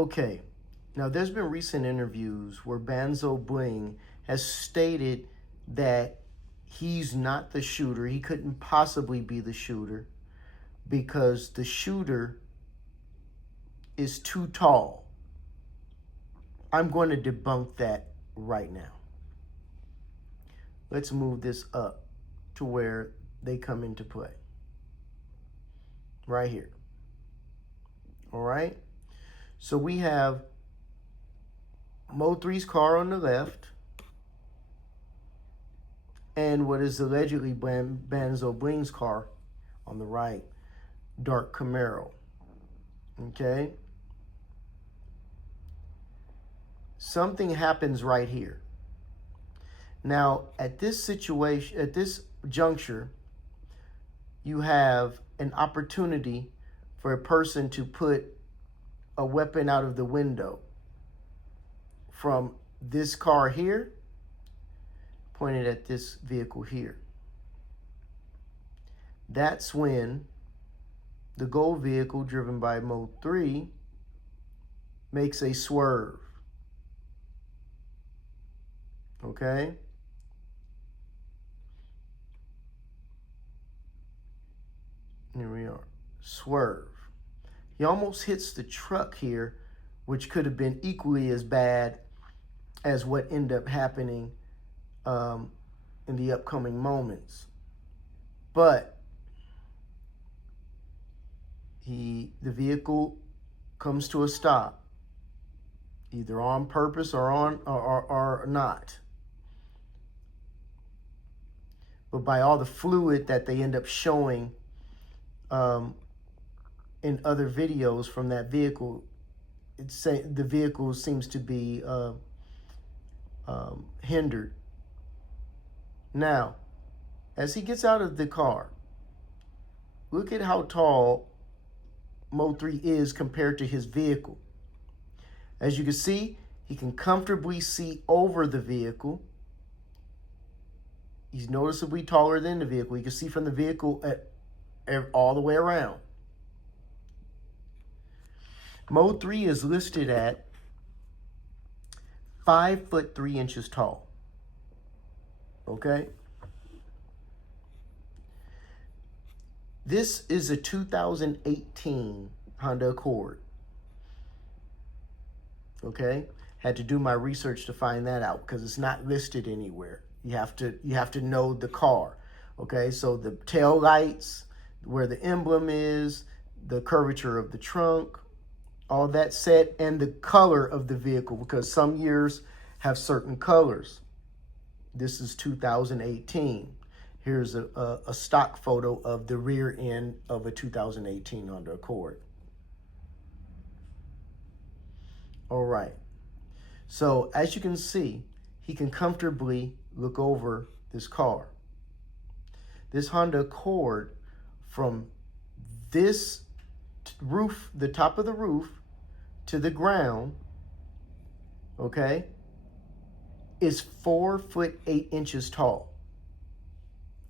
Okay, now there's been recent interviews where Banzoo Bling has stated that he's not the shooter. He couldn't possibly be the shooter because the shooter is too tall. I'm going to debunk that right now. Let's move this up to where they come into play. Right here. All right? So we have MO3'S car on the left and what is allegedly Banzoo Bling's car on the right, dark Camaro. Okay? Something happens right here. Now, at this situation, at this juncture, you have an opportunity for a person to put a weapon out of the window from this car here, pointed at this vehicle here. That's when the gold vehicle driven by MO3 makes a swerve. Okay? Here we are. Swerve. He almost hits the truck here, which could have been equally as bad as what ended up happening in the upcoming moments. But the vehicle comes to a stop, either on purpose or not. But by all the fluid that they end up showing in other videos from that vehicle, the vehicle seems to be hindered. Now, as he gets out of the car, look at how tall MO3 is compared to his vehicle. As you can see, he can comfortably see over the vehicle. He's noticeably taller than the vehicle. You can see from the vehicle all the way around. MO3 is listed at 5'3" tall. Okay? This is a 2018 Honda Accord. Okay? Had to do my research to find that out because it's not listed anywhere. You have to know the car. Okay? So the tail lights, where the emblem is, the curvature of the trunk, all that set, and the color of the vehicle, because some years have certain colors. This is 2018. Here's a stock photo of the rear end of a 2018 Honda Accord. All right. So as you can see, he can comfortably look over this car. This Honda Accord, from this roof, the top of the roof, to the ground, okay, is 4'8" tall.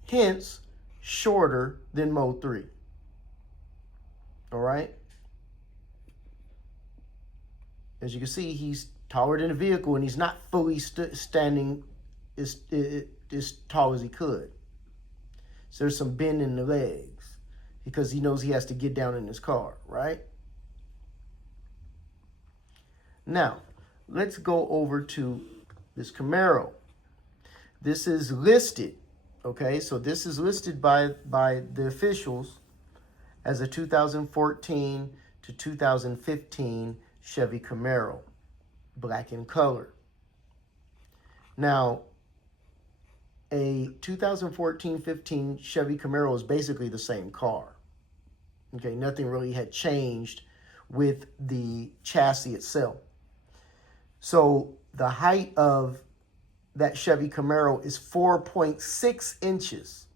Hence, shorter than MO3. All right? As you can see, he's taller than the vehicle, and he's not fully standing as tall as he could. So there's some bend in the legs because he knows he has to get down in his car, right? Now, let's go over to this Camaro. This is listed, okay? So this is listed by the officials as a 2014 to 2015 Chevy Camaro, black in color. Now, a 2014-15 Chevy Camaro is basically the same car. Okay, nothing really had changed with the chassis itself. So the height of that Chevy Camaro is 4.6 inches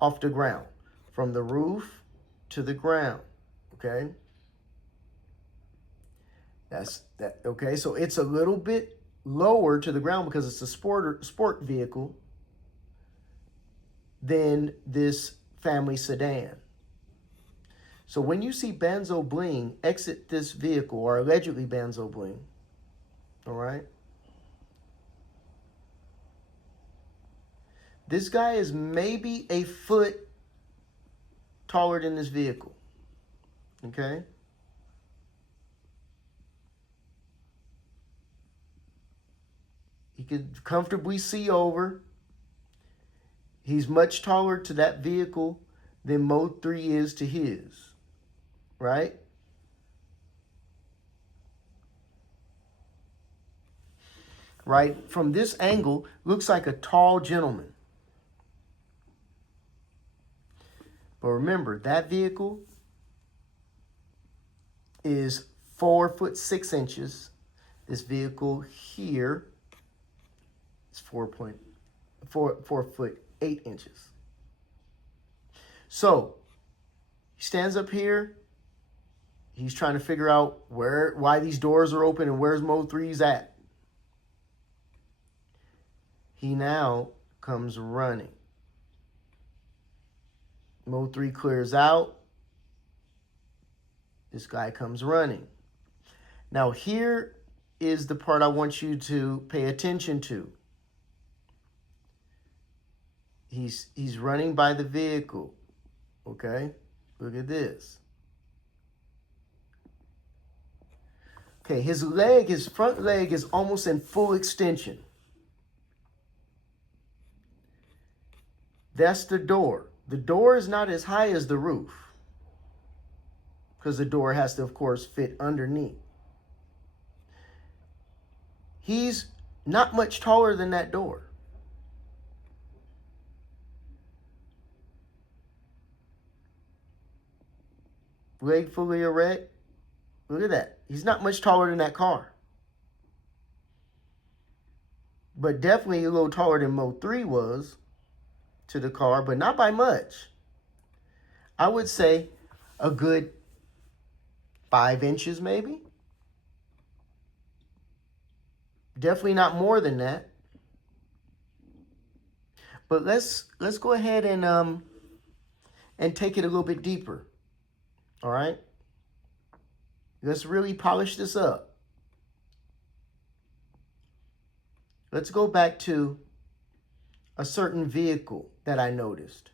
off the ground, from the roof to the ground, okay? That's that, okay? So it's a little bit lower to the ground because it's a sport vehicle than this family sedan. So when you see Banzoo Bling exit this vehicle, or allegedly Banzoo Bling, all right, this guy is maybe a foot taller than this vehicle, okay? He could comfortably see over. He's much taller to that vehicle than MO3 is to his, right? Right? From this angle, looks like a tall gentleman. But remember, that vehicle is 4'6". This vehicle here is 4'8". So he stands up here. He's trying to figure out why these doors are open and where's MO3's at. He now comes running. MO3 clears out. This guy comes running. Now here is the part I want you to pay attention to. He's running by the vehicle. Okay? Look at this. Okay, his front leg is almost in full extension. That's the door. The door is not as high as the roof, because the door has to, of course, fit underneath. He's not much taller than that door. Leg fully erect. Look at that. He's not much taller than that car. But definitely a little taller than MO3 was to the car, but not by much. I would say a good 5 inches maybe. Definitely not more than that. But let's go ahead and take it a little bit deeper. All right? Let's really polish this up. Let's go back to a certain vehicle that I noticed.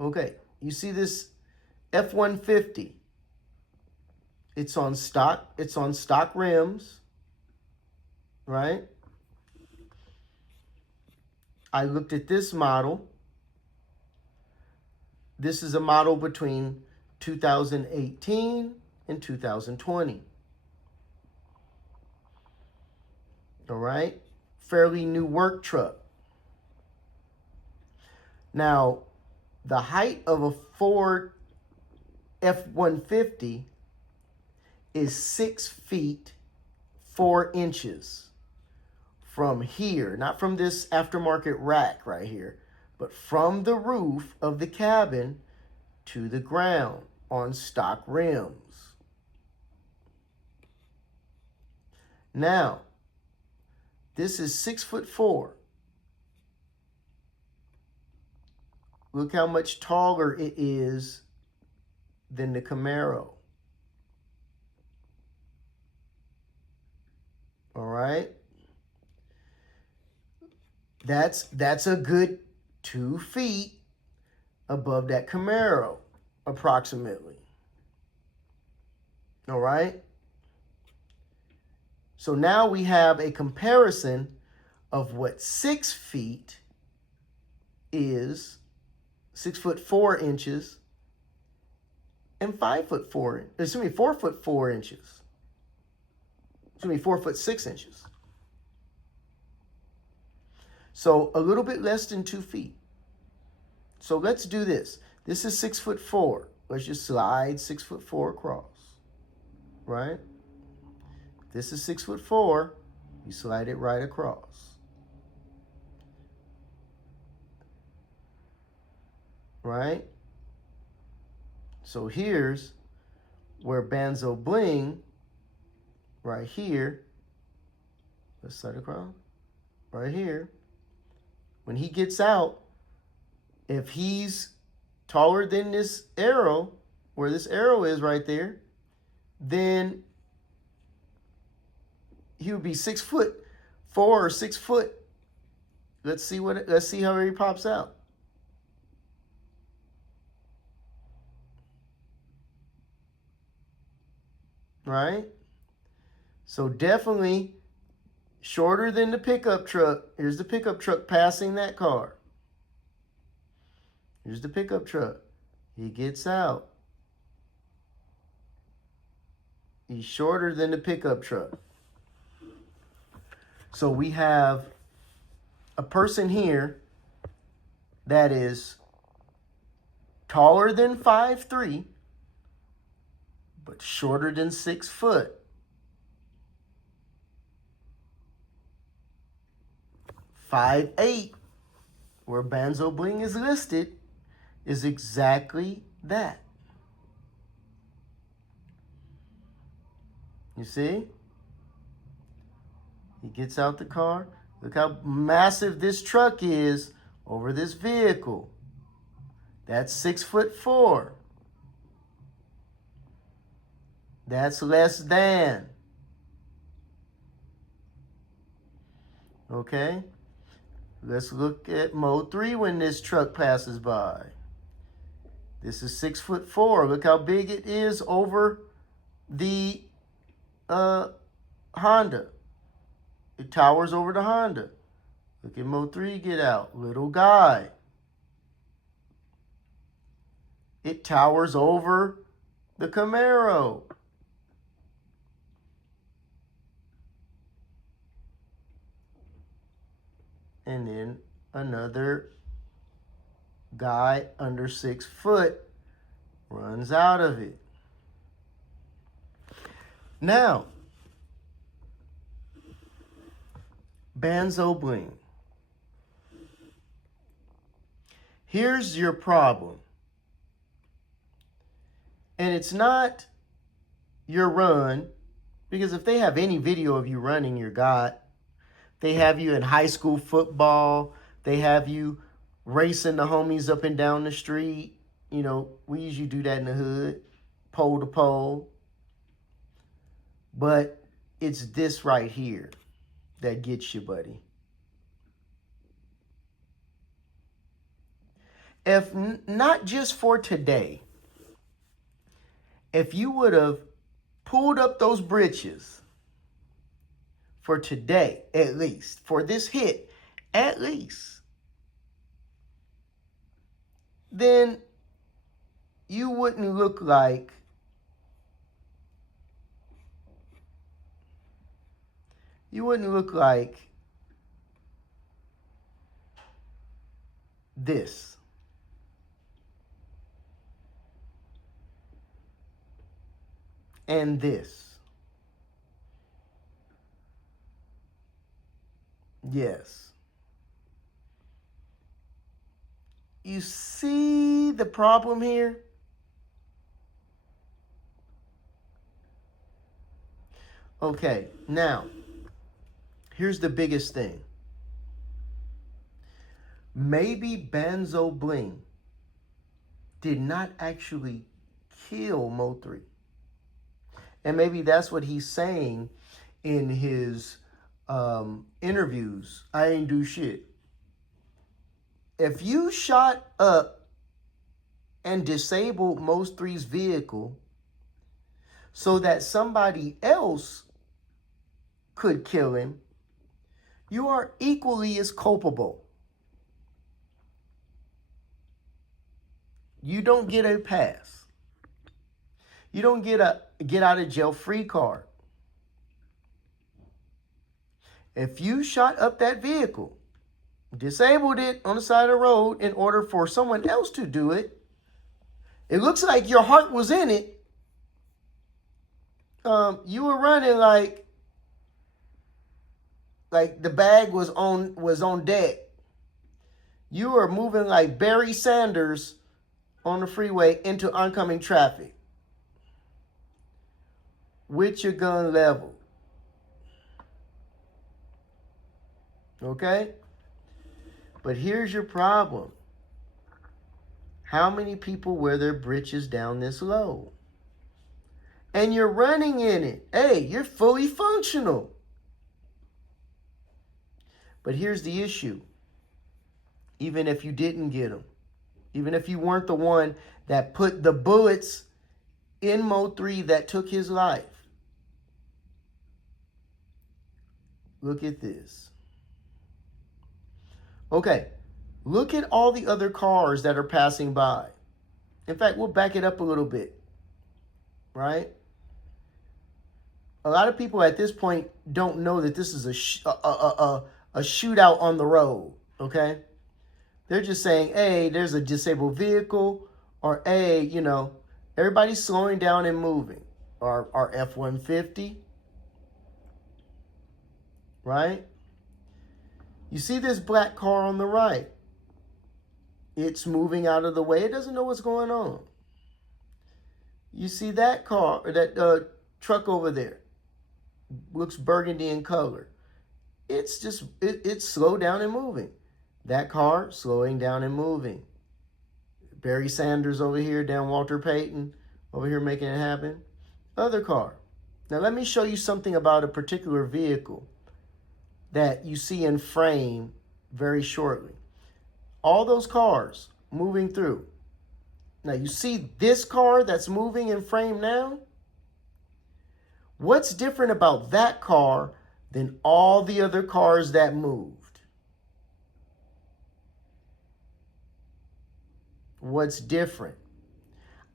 Okay, you see this F-150. It's on stock rims, right? I looked at this model. This is a model between 2018 and 2020. All right? Fairly new work truck. Now, the height of a Ford F-150 is 6 feet 4 inches from here, not from this aftermarket rack right here, but from the roof of the cabin to the ground on stock rims. Now, this is 6'4". Look how much taller it is than the Camaro. All right. That's a good 2 feet above that Camaro, approximately. All right. So now we have a comparison of what 6 feet is, 6'4" and 4'4". Excuse me, 4'6". So a little bit less than 2 feet. So let's do this. This is 6'4". Let's just slide 6'4" across, right? This is 6'4". You slide it right across. Right? So here's where Banzoo Bling, right here, let's slide across, right here. When he gets out, if he's taller than this arrow, where this arrow is right there, then he would be 6'4" or 6 foot. Let's see how he pops out. Right? So definitely shorter than the pickup truck. Here's the pickup truck passing that car. Here's the pickup truck. He gets out. He's shorter than the pickup truck. So we have a person here that is taller than 5'3", but shorter than 6 foot. 5'8", where Banzoo Bling is listed, is exactly that. You see? He gets out the car. Look how massive this truck is over this vehicle. That's 6'4". That's less than. Okay? Let's look at MO3 when this truck passes by. This is 6'4". Look how big it is over the Honda. It towers over the Honda. Look at MO3 get out. Little guy. It towers over the Camaro. And then another guy under 6 foot runs out of it. Now, Banzoo Bling. Here's your problem. And it's not your run, because if they have any video of you running your God, they have you in high school football, they have you racing the homies up and down the street. You know, we usually do that in the hood, pole to pole. But it's this right here that gets you, buddy. If not just for today, if you would have pulled up those britches for today, at least, for this hit, at least, then you wouldn't look like this. And this. Yes. You see the problem here? Okay, now, here's the biggest thing. Maybe Banzoo Bling did not actually kill MO3. And maybe that's what he's saying in his interviews. I ain't do shit. If you shot up and disabled MO3'S vehicle so that somebody else could kill him, you are equally as culpable. You don't get a pass. You don't get a get out of jail free card. If you shot up that vehicle, disabled it on the side of the road in order for someone else to do it, it looks like your heart was in it. You were running like the bag was on deck. You were moving like Barry Sanders on the freeway into oncoming traffic with your gun level. Okay? But here's your problem. How many people wear their britches down this low? And you're running in it. Hey, you're fully functional. But here's the issue. Even if you didn't get them, even if you weren't the one that put the bullets in MO3 that took his life, look at this. Okay, look at all the other cars that are passing by. In fact, we'll back it up a little bit, right? A lot of people at this point don't know that this is a shootout on the road, okay? They're just saying, hey, there's a disabled vehicle, or hey, you know, everybody's slowing down and moving. Our F-150, right? You see this black car on the right. It's moving out of the way. It doesn't know what's going on. You see that car, that truck over there. Looks burgundy in color. It's just, it's slowed down and moving. That car slowing down and moving. Barry Sanders over here, down Walter Payton, over here making it happen. Other car. Now let me show you something about a particular vehicle that you see in frame very shortly. All those cars moving through. Now you see this car that's moving in frame now? What's different about that car than all the other cars that moved? What's different?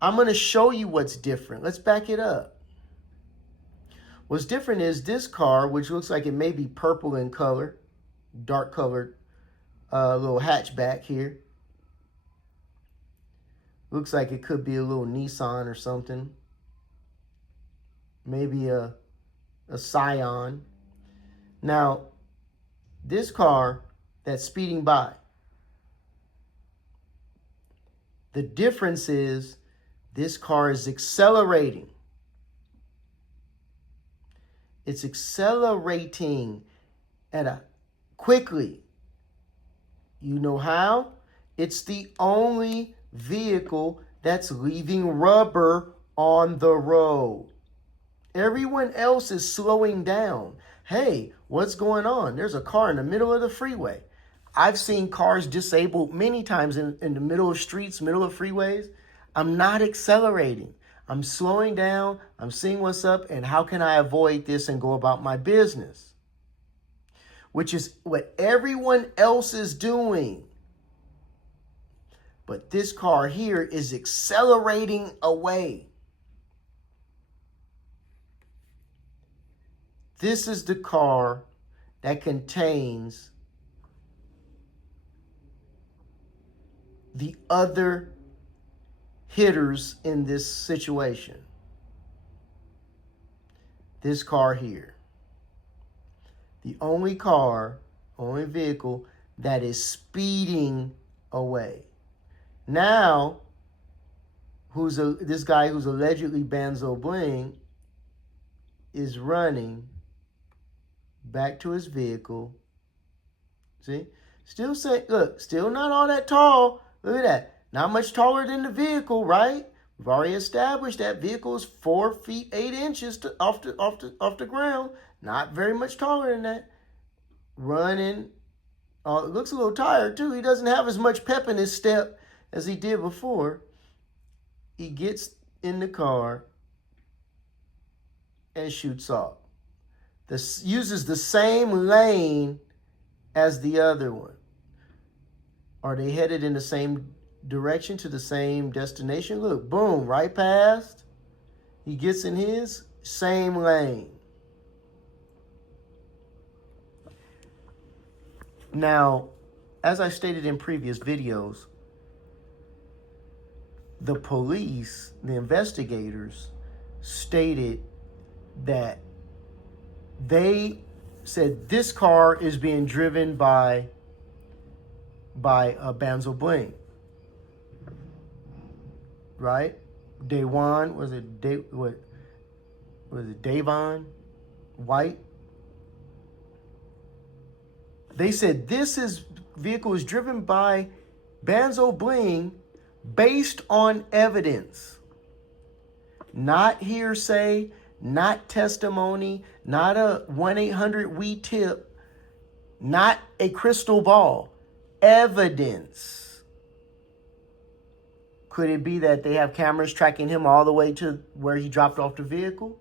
I'm going to show you what's different. Let's back it up. What's different is this car, which looks like it may be purple in color, dark colored, little hatchback here. Looks like it could be a little Nissan or something. Maybe a Scion. Now, this car that's speeding by, the difference is this car is accelerating. It's accelerating quickly. You know how? It's the only vehicle that's leaving rubber on the road. Everyone else is slowing down. Hey, what's going on? There's a car in the middle of the freeway. I've seen cars disabled many times in the middle of streets, middle of freeways. I'm not accelerating. I'm slowing down. I'm seeing what's up and how can I avoid this and go about my business, which is what everyone else is doing. But this car here is accelerating away. This is the car that contains the other hitters in this situation. This car here. The only car, only vehicle that is speeding away. Now, this guy who's allegedly Banzoo Bling is running back to his vehicle. See? Still say, look, still not all that tall. Look at that. Not much taller than the vehicle, right? We've already established that vehicle is 4 feet 8 inches off the ground. Not very much taller than that. Running. It looks a little tired too. He doesn't have as much pep in his step as he did before. He gets in the car and shoots off. This uses the same lane as the other one. Are they headed in the same direction to the same destination? Look, boom, right past. He gets in his same lane. Now, as I stated in previous videos, the police, the investigators, stated that they said this car is being driven by Banzoo Bling, right? Davon, was it Davon White? They said this vehicle is driven by Banzoo Bling based on evidence, not hearsay, not testimony, not a 1-800-WE-TIP, not a crystal ball. Evidence. Could it be that they have cameras tracking him all the way to where he dropped off the vehicle?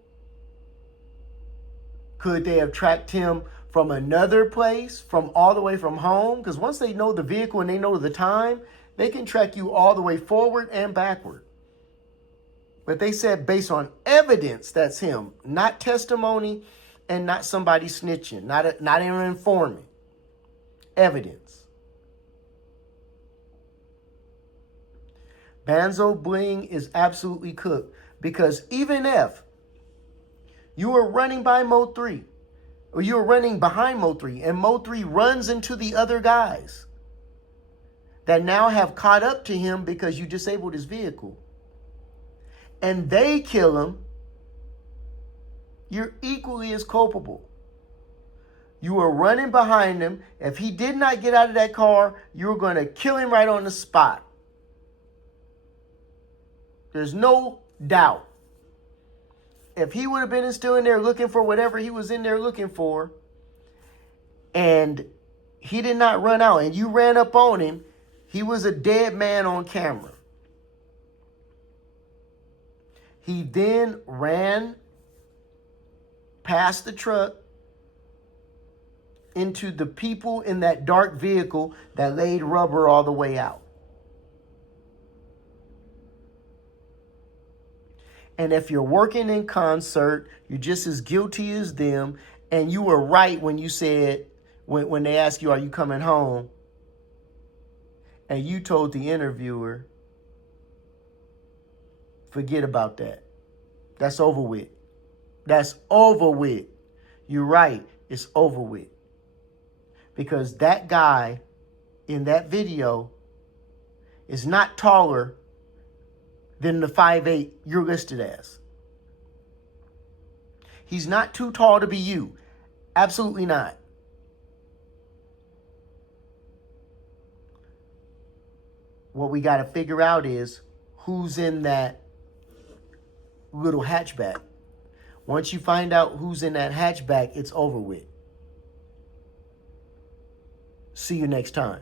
Could they have tracked him from another place, from all the way from home? Because once they know the vehicle and they know the time, they can track you all the way forward and backward. But they said based on evidence, that's him, not testimony and not somebody snitching, not an informant. Evidence. Banzoo Bling is absolutely cooked, because even if you were running by MO3 or you were running behind MO3 and MO3 runs into the other guys that now have caught up to him because you disabled his vehicle, and they kill him, you're equally as culpable. You were running behind him. If he did not get out of that car, you were going to kill him right on the spot. There's no doubt. If he would have been still in there looking for whatever he was in there looking for, and he did not run out, and you ran up on him, he was a dead man on camera. He then ran past the truck into the people in that dark vehicle that laid rubber all the way out. And if you're working in concert, you're just as guilty as them. And you were right when you said, when they asked you, are you coming home? And you told the interviewer, forget about that. That's over with. That's over with. You're right. It's over with. Because that guy in that video is not taller than the 5'8" you're listed as. He's not too tall to be you. Absolutely not. What we got to figure out is who's in that little hatchback. Once you find out who's in that hatchback, it's over with. See you next time.